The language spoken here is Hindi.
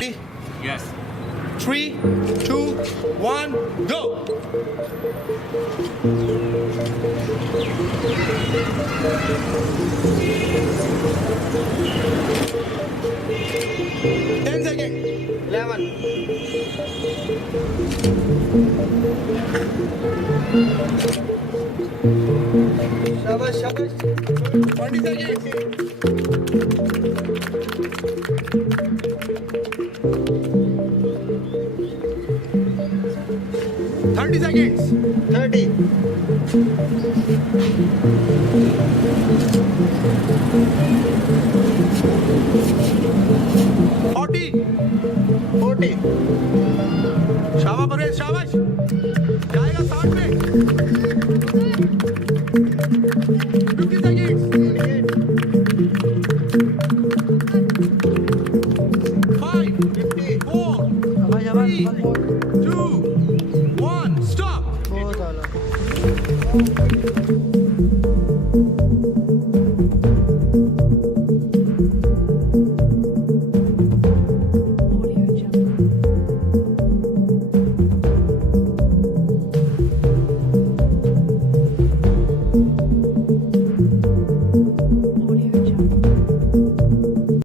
Yes. 3, 2, 1, go! Ten seconds. 11. शाबाश शाबाश 20 seconds. Thirty seconds. 30. Forty. 40. शाबाश परेश शाबाश जाएगा 60 पे 50 seconds. 5, 4, 3, 2, 1, stop. बहुत आला